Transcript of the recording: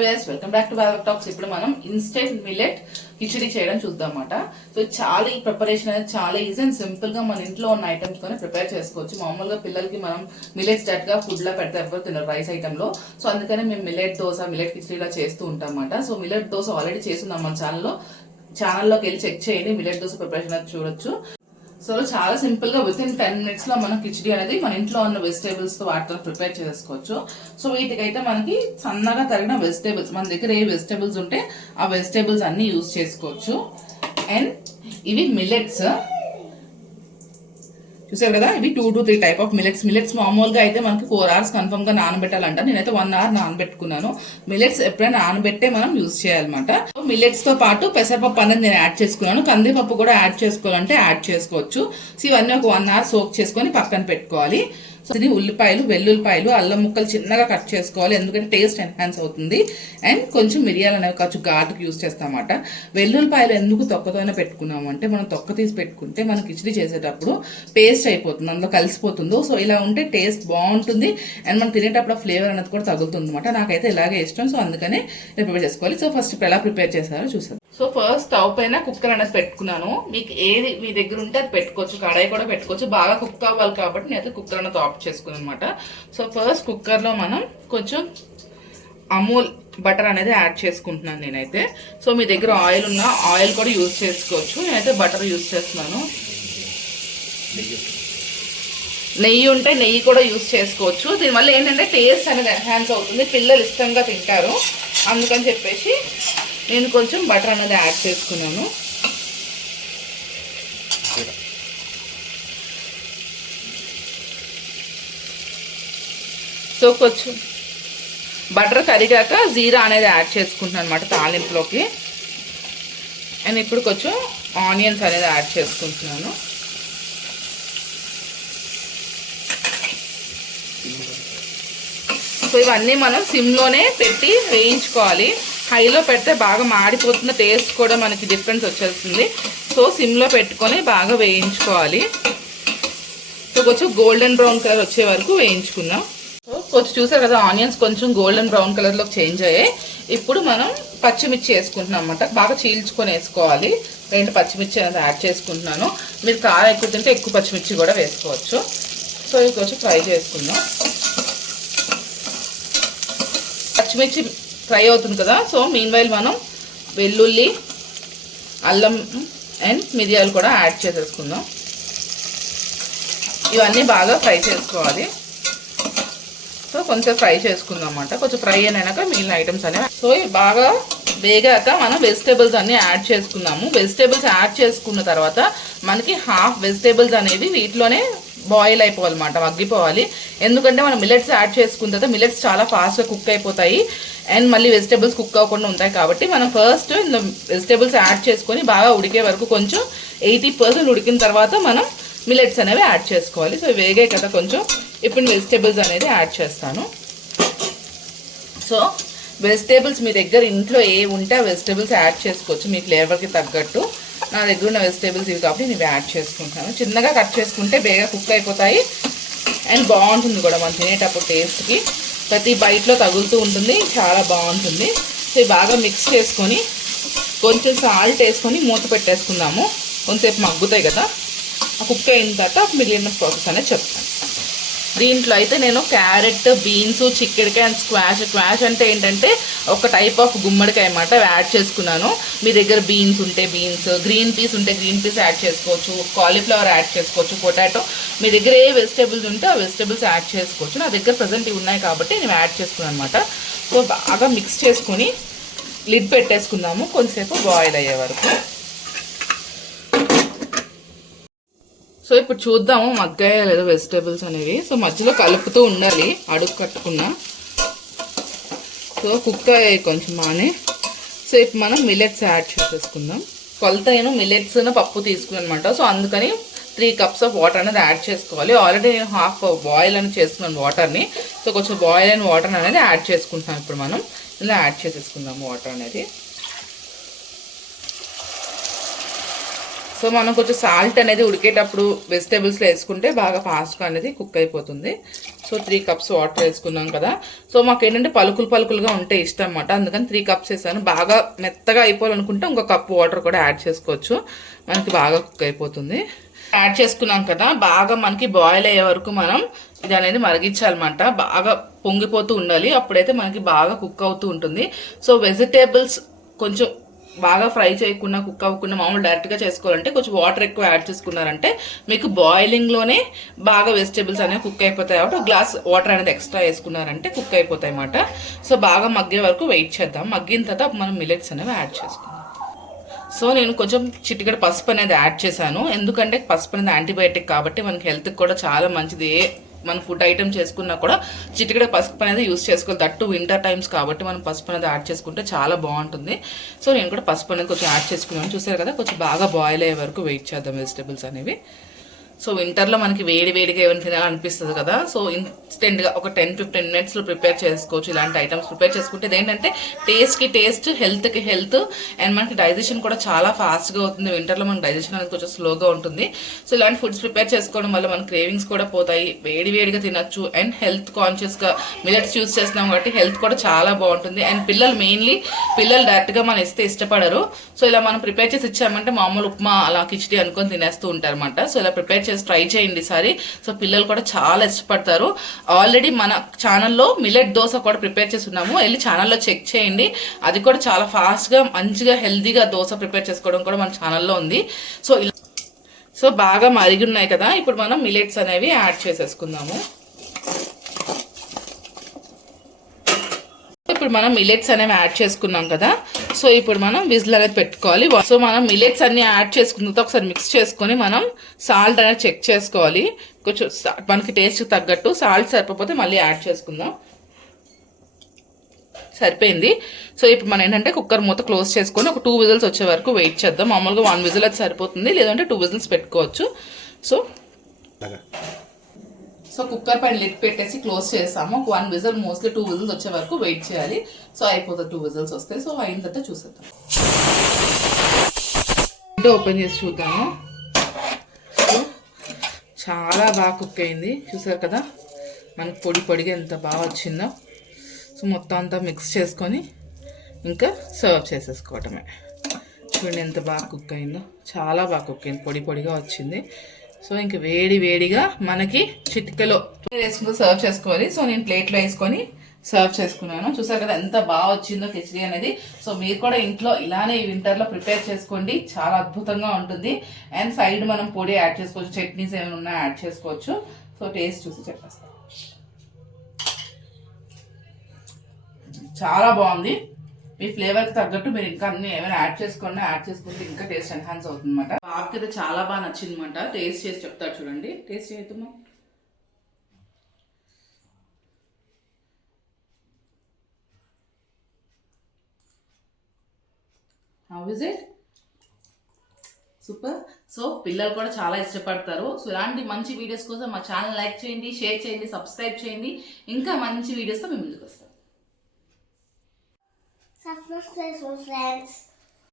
Hi guys, welcome back to Baba talks. ఇప్పుడు మనం instant millet khichdi చేయడం చూద్దాం అన్నమాట. సో చాలా ఈ ప్రిపరేషన్ అనేది చాలా ఈజీ అండ్ సింపుల్ గా మన ఇంట్లో ఉన్న ఐటమ్స్ తోనే ప్రిపేర్ చేసుకోవచ్చు. మామూలుగా పిల్లలకి మనం మిల్లెట్స్ డైరెక్ట్ గా ఫుడ్ లా పెడితే ఎవరు తినరు రైస్ ఐటమ్ లో. సో అందుకనే మేము మిల్లెట్ దోశ, మిల్లెట్ కిచడీ ఇలా చేస్తూ ఉంటాం అన్నమాట. సో మిల్లెట్ దోశ ఆల్రెడీ చేస్తున్నాం మన ఛానల్లోకి వెళ్ళి చెక్ చేయండి. మిల్లెట్ దోశ ప్రిపరేషన్ అది చూడొచ్చు. సో చాలా సింపుల్ గా విత్ ఇన్ 10 minutes లో మనం కిచడీ అనేది మన ఇంట్లో ఉన్న వెజిటేబుల్స్ తో వాటితో ప్రిపేర్ చేసుకోవచ్చు. సో వీటికైతే మనకి సన్నగా తరిగిన వెజిటేబుల్స్, మన దగ్గర ఏ వెజిటేబుల్స్ ఉంటే ఆ వెజిటేబుల్స్ అన్ని యూజ్ చేసుకోవచ్చు. అండ్ ఇవి మిల్లెట్స్ చూసారు కదా, ఇవి 2 to 3 టైప్ ఆఫ్ మిల్లెట్స్ మామూలుగా అయితే మనకి 4 hours కన్ఫర్మ్ గా నానబెట్టాలంట. నేనైతే 1 hour నానబెట్టుకున్నాను. మిల్లెట్స్ ఎప్పుడైనా నానబెట్టే మనం యూజ్ చేయాలన్నమాట. మిల్లెట్స్ తో పాటు పెసరపప్పు అనేది నేను యాడ్ చేసుకున్నాను. కందిపప్పు కూడా యాడ్ చేసుకోవాలంటే యాడ్ చేసుకోవచ్చు. సో ఇవన్నీ ఒక 1 hour సోక్ చేసుకొని పక్కన పెట్టుకోవాలి. సో ఇది ఉల్లిపాయలు, వెల్లుల్లిపాయలు, అల్లం ముక్కలు చిన్నగా కట్ చేసుకోవాలి, ఎందుకంటే టేస్ట్ ఎన్హాన్స్ అవుతుంది. అండ్ కొంచెం మిరియాలు అనేవి కొంచెం ఘాటుకు యూజ్ చేస్తామన్నమాట. వెల్లుల్లిపాయలు ఎందుకు తొక్కతోనే పెట్టుకున్నాము అంటే, మనం తొక్క తీసి పెట్టుకుంటే మనం కిచడీ చేసేటప్పుడు పేస్ట్ అయిపోతుంది, అందులో కలిసిపోతుందో. సో ఇలా ఉంటే టేస్ట్ బాగుంటుంది అండ్ మనం తినేటప్పుడు ఫ్లేవర్ అనేది కూడా తగులుతుంది అనమాట. నాకైతే ఇలాగే ఇష్టం. సో అందుకనే ప్రిపేర్ చేసుకోవాలి. సో ఫస్ట్ ఎలా ప్రిపేర్ చేస్తారో చూసారు. సో ఫస్ట్ స్టవ్ పైన కుక్కర్ అనేది పెట్టుకున్నాను. మీకు ఏది మీ దగ్గర ఉంటే అది పెట్టుకోవచ్చు, కడాయి కూడా పెట్టుకోవచ్చు. బాగా కుక్ అవ్వాలి కాబట్టి నేనైతే కుక్కర్ అనేది ఆఫ్ చేసుకున్నాను అనమాట. సో ఫస్ట్ కుక్కర్లో మనం కొంచెం అమూల్ బటర్ అనేది యాడ్ చేసుకుంటున్నాను నేనైతే. సో మీ దగ్గర ఆయిల్ ఉన్నా ఆయిల్ కూడా యూజ్ చేసుకోవచ్చు. నేనైతే బటర్ యూజ్ చేస్తున్నాను. నెయ్యి ఉంటే నెయ్యి కూడా యూజ్ చేసుకోవచ్చు. దీనివల్ల ఏంటంటే టేస్ట్ అనేది ఎన్హాన్స్ అవుతుంది, పిల్లలు ఇష్టంగా తింటారు. అందుకని చెప్పేసి నేను కొంచెం బటర్ అనేది యాడ్ చేసుకున్నాను. సో కొంచెం బటర్ కరిగాక జీరా అనేది యాడ్ చేసుకుంటున్నాను అనమాట తాలింపులోకి. అండ్ ఇప్పుడు కొంచెం ఆనియన్స్ అనేది యాడ్ చేసుకుంటున్నాను. సో ఇవన్నీ మనం సిమ్లోనే పెట్టి వేయించుకోవాలి. హైలో పెడితే బాగా మాడిపోతున్న టేస్ట్ కూడా మనకి డిఫరెన్స్ వచ్చేస్తుంది. సో సిమ్లో పెట్టుకొని బాగా వేయించుకోవాలి. సో కొంచెం గోల్డెన్ బ్రౌన్ కలర్ వచ్చే వరకు వేయించుకుందాం. సో కొంచెం చూసారు కదా, ఆనియన్స్ కొంచెం గోల్డెన్ బ్రౌన్ కలర్లోకి చేంజ్ అయ్యాయి. ఇప్పుడు మనం పచ్చిమిర్చి వేసుకుంటున్నాం అన్నమాట. బాగా చీల్చుకొని వేసుకోవాలి. 2 పచ్చిమిర్చి అనేది యాడ్ చేసుకుంటున్నాను. మీరు కారం ఎక్కువ తింటే ఎక్కువ పచ్చిమిర్చి కూడా వేసుకోవచ్చు. సో ఇవి కొంచెం ఫ్రై చేసుకుందాం. పచ్చిమిర్చి ఫ్రై అవుతుంది కదా. సో మీన్ వైల్ మనం వెల్లుల్లి, అల్లం అండ్ మిరియాలు కూడా యాడ్ చేసేసుకుందాం. ఇవన్నీ బాగా ఫ్రై చేసుకోవాలి. సో కొంచెం ఫ్రై చేసుకుందాం అన్నమాట. కొంచెం ఫ్రై అయినాక మిగిలిన ఐటమ్స్ అనేవి. సో ఇవి బాగా వేగాక మనం వెజిటేబుల్స్ అన్ని యాడ్ చేసుకున్నాము. వెజిటేబుల్స్ యాడ్ చేసుకున్న తర్వాత మనకి హాఫ్ వెజిటేబుల్స్ అనేవి వీటిలోనే బాయిల్ అయిపోవాలన్నమాట, మగ్గిపోవాలి. ఎందుకంటే మనం మిల్లెట్స్ యాడ్ చేసుకున్న తర్వాత మిల్లెట్స్ చాలా ఫాస్ట్గా కుక్ అయిపోతాయి అండ్ మళ్ళీ వెజిటేబుల్స్ కుక్ అవ్వకుండా ఉంటాయి. కాబట్టి మనం ఫస్ట్ వెజిటేబుల్స్ యాడ్ చేసుకొని బాగా ఉడికే వరకు కొంచెం 80% ఉడికిన తర్వాత మనం మిల్లెట్స్ అనేవి యాడ్ చేసుకోవాలి. సో వేగే కదా కొంచెం. ఇప్పుడు వెజిటేబుల్స్ అనేది యాడ్ చేస్తాను. సో వెజిటేబుల్స్ మీ దగ్గర ఇంట్లో ఏ ఉంటే ఆ వెజిటేబుల్స్ యాడ్ చేసుకోవచ్చు మీ ఫ్లేవర్కి తగ్గట్టు. నా దగ్గర ఉన్న వెజిటేబుల్స్ ఇవి కాబట్టి నేను యాడ్ చేసుకుంటాను. చిన్నగా కట్ చేసుకుంటే బేగా కుక్ అయిపోతాయి అండ్ బాగుంటుంది కూడా మనం తినేటప్పుడు టేస్ట్కి. ప్రతి బైట్లో తగులుతూ ఉంటుంది, చాలా బాగుంటుంది. సో బాగా మిక్స్ చేసుకొని కొంచెం సాల్ట్ వేసుకొని మూత పెట్టేసుకుందాము. కొంచెంసేపు మగ్గుతాయి కదా, ఆ కుక్ అయిన తర్వాత మిగిలిన ప్రాసెస్ అనేది చెప్తాను. దీంట్లో అయితే నేను క్యారెట్, బీన్స్, చిక్కుడుకాయ అండ్ స్క్వాష్ అంటే ఏంటంటే ఒక టైప్ ఆఫ్ గుమ్మడికాయ అన్నమాట, యాడ్ చేసుకున్నాను. మీ దగ్గర బీన్స్ ఉంటే బీన్స్, గ్రీన్ పీస్ ఉంటే గ్రీన్ పీస్ యాడ్ చేసుకోవచ్చు, కాలీఫ్లవర్ యాడ్ చేసుకోవచ్చు, పొటాటో, మీ దగ్గర ఏ వెజిటేబుల్స్ ఉంటే ఆ వెజిటేబుల్స్ యాడ్ చేసుకోవచ్చు. నా దగ్గర ప్రజెంట్ ఇవి ఉన్నాయి కాబట్టి నేను యాడ్ చేసుకున్నాను అనమాట. సో బాగా మిక్స్ చేసుకుని లిడ్ పెట్టేసుకుందాము కొంచెంసేపు బాయిల్ అయ్యే వరకు. సో ఇప్పుడు చూద్దాము మగ్గాయా లేదో వెజిటేబుల్స్ అనేవి. సో మధ్యలో కలుపుతూ ఉండాలి అడుగు కట్టకుండా. సో కుక్ అయ్యాయి కొంచెం బాగానే. సో ఇప్పుడు మనం మిల్లెట్స్ యాడ్ చేసేసుకుందాం. కొలత నేను మిల్లెట్స్ పప్పు తీసుకున్నాను అనమాట. సో అందుకని 3 cups ఆఫ్ వాటర్ అనేది యాడ్ చేసుకోవాలి. ఆల్రెడీ నేను హాఫ్ బాయిల్ అని చేస్తున్నాను వాటర్ని. సో కొంచెం బాయిల్ అయిన వాటర్ అనేది యాడ్ చేసుకుంటున్నాను. ఇప్పుడు మనం ఇలా యాడ్ చేసేసుకుందాము వాటర్ అనేది. సో మనం కొంచెం సాల్ట్ అనేది ఉడికేటప్పుడు వెజిటేబుల్స్లో వేసుకుంటే బాగా ఫాస్ట్గా అనేది కుక్ అయిపోతుంది. సో 3 కప్స్ వాటర్ వేసుకున్నాం కదా. సో మాకు ఏంటంటే పలుకులుగా ఉంటే ఇష్టం అన్నమాట, అందుకని 3 కప్స్ వేసాను. బాగా మెత్తగా అయిపోవాలనుకుంటే ఇంకో కప్ వాటర్ కూడా యాడ్ చేసుకోవచ్చు, మనకి బాగా కుక్ అయిపోతుంది. యాడ్ చేసుకున్నాం కదా, బాగా మనకి బాయిల్ అయ్యే వరకు మనం ఇది అనేది మరిగించాలన్నమాట. బాగా పొంగిపోతూ ఉండాలి, అప్పుడైతే మనకి బాగా కుక్ అవుతూ ఉంటుంది. సో వెజిటేబుల్స్ కొంచెం బాగా ఫ్రై చేయకుండా కుక్ అవ్వకుండా మామూలు డైరెక్ట్గా చేసుకోవాలంటే కొంచెం వాటర్ ఎక్కువ యాడ్ చేసుకున్నారంటే మీకు బాయిలింగ్లోనే బాగా వెజిటేబుల్స్ అనేవి కుక్ అయిపోతాయి. కాబట్టి ఒక గ్లాస్ వాటర్ అనేది ఎక్స్ట్రా వేసుకున్నారంటే కుక్ అయిపోతాయి అన్నమాట. సో బాగా మగ్గే వరకు వెయిట్ చేద్దాం. మగ్గిన తర్వాత మనం మిల్లెట్స్ అనేవి యాడ్ చేసుకుందాం. సో నేను కొంచెం చిటికెడ పసుపు అనేది యాడ్ చేశాను, ఎందుకంటే పసుపు అనేది యాంటీబయాటిక్ కాబట్టి మనకి హెల్త్కి కూడా చాలా మంచిది. మన ఫుడ్ ఐటమ్ చేసుకున్నా కూడా చిటికెడ పసుపు అనేది యూస్ చేసుకోవాలి. దట్టు వింటర్ టైమ్స్ కాబట్టి మనం పసుపు అనేది యాడ్ చేసుకుంటే చాలా బాగుంటుంది. సో నేను కూడా పసుపు అనేది కొంచెం యాడ్ చేసుకున్నాను. చూసారు కదా, కొంచెం బాగా బాయిల్ అయ్యే వరకు వెయిట్ చేద్దాం వెజిటేబుల్స్ అనేవి. సో వింటర్లో మనకి వేడిగా ఏమైనా తినాలనిపిస్తుంది కదా, సో ఇన్స్టెంట్గా ఒక 10-15 మినిట్స్లో ప్రిపేర్ చేసుకోవచ్చు. ఇలాంటి ఐటమ్స్ ప్రిపేర్ చేసుకుంటే ఏంటంటే టేస్ట్కి టేస్ట్, హెల్త్కి హెల్త్, అండ్ మనకి డైజెషన్ కూడా చాలా ఫాస్ట్గా అవుతుంది. వింటర్లో మనకి డైజెషన్ అనేది కొంచెం స్లోగా ఉంటుంది. సో ఇలాంటి ఫుడ్స్ ప్రిపేర్ చేసుకోవడం వల్ల మన క్రేవింగ్స్ కూడా పోతాయి, వేడిగా తినచ్చు. అండ్ హెల్త్ కాన్షియస్గా మిల్లెట్స్ యూస్ చేస్తున్నాం కాబట్టి హెల్త్ కూడా చాలా బాగుంటుంది. అండ్ పిల్లలు డైరెక్ట్గా మనం ఇస్తే ఇష్టపడరు. సో ఇలా మనం ప్రిపేర్ చేసి ఇచ్చామంటే మామూలు ఉప్మా అలా కిచిడి అనుకొని తినేస్తూ ఉంటారు అనమాట. సో ఇలా ప్రిపేర్ చేసి ట్రై చేయండి ఈసారి. సో పిల్లలు కూడా చాలా ఇష్టపడతారు. ఆల్రెడీ మన ఛానల్లో మిల్లెట్ దోశ కూడా ప్రిపేర్ చేసి ఉన్నాము, వెళ్ళి ఛానల్లో చెక్ చేయండి. అది కూడా చాలా ఫాస్ట్గా మంచిగా హెల్తీగా దోశ ప్రిపేర్ చేసుకోవడం కూడా మన ఛానల్లో ఉంది. సో బాగా మరిగి ఉన్నాయి కదా, ఇప్పుడు మనం మిల్లెట్స్ అనేవి యాడ్ చేసేసుకుందాము. ఇప్పుడు మనం మిల్లెట్స్ అనేవి యాడ్ చేసుకున్నాం కదా, సో ఇప్పుడు మనం విజిల్ అనేది పెట్టుకోవాలి. సో మనం మిల్లెట్స్ అన్ని యాడ్ చేసుకున్న తర్వాత ఒకసారి మిక్స్ చేసుకొని మనం సాల్ట్ అనేది చెక్ చేసుకోవాలి. కొంచెం మనకి టేస్ట్ తగ్గట్టు సాల్ట్ సరిపోతే మళ్ళీ యాడ్ చేసుకుందాం. సరిపోయింది. సో ఇప్పుడు మనం ఏంటంటే కుక్కర్ మూత క్లోజ్ చేసుకొని ఒక 2 విజిల్స్ వచ్చే వరకు వెయిట్ చేద్దాం. మామూలుగా 1 విజిల్ అయితే సరిపోతుంది, లేదంటే 2 విజిల్స్ పెట్టుకోవచ్చు. సో కుక్కర్ పైన లిడ్ పెట్టేసి క్లోజ్ చేస్తాము. 1 విజిల్, మోస్ట్లీ 2 విజిల్స్ వచ్చే వరకు వెయిట్ చేయాలి. సో అయిపోతుంది, 2 విజిల్స్ వస్తాయి. సో అయిన తర్వాత చూసేద్దాం. ఓపెన్ చేసి చూద్దాము. సో చాలా బాగా కుక్ అయింది, చూసారు కదా, మనకి పొడిగా ఎంత బాగా వచ్చిందో. సో మొత్తం అంతా మిక్స్ చేసుకొని ఇంకా సర్వ్ చేసేసుకోవటమే. చూడండి ఎంత బాగా కుక్ అయిందో, చాలా బాగా కుక్ అయింది, పొడిగా వచ్చింది. సో ఇంక వేడిగా మనకి చిటికలో వేసుకుంటూ సర్వ్ చేసుకోవాలి. సో నేను ప్లేట్లో వేసుకొని సర్వ్ చేసుకున్నాను. చూసారు కదా ఎంత బాగా వచ్చిందో కిచిడి అనేది. సో మీరు కూడా ఇంట్లో ఇలానే ఈ వింటర్లో ప్రిపేర్ చేసుకోండి, చాలా అద్భుతంగా ఉంటుంది. అండ్ సైడ్ మనం పొడి యాడ్ చేసుకోవచ్చు, చట్నీస్ ఏమైనా ఉన్నా యాడ్ చేసుకోవచ్చు. సో టేస్ట్ చూసి చెప్పేస్తాను. చాలా బాగుంది. మీ ఫ్లేవర్కి తగ్గట్టు మీరు ఇంకా అన్ని ఏమైనా యాడ్ చేసుకుంటే ఇంకా టేస్ట్ ఎన్హాన్స్ అవుతుంది అనమాట. బాబుకి అయితే చాలా బాగా నచ్చింది అనమాట. టేస్ట్ చేసి చెప్తారు, చూడండి. టేస్ట్ చేద్దామా? How is it? Super. So పిల్లలు కూడా చాలా ఇష్టపడతారు. సో ఇలాంటి మంచి వీడియోస్ కోసం మా ఛానల్ లైక్ చేయండి, షేర్ చేయండి, సబ్స్క్రైబ్ చేయండి. ఇంకా మంచి వీడియోస్తో మేము ముందుకు వస్తాం. Subscribe, friends.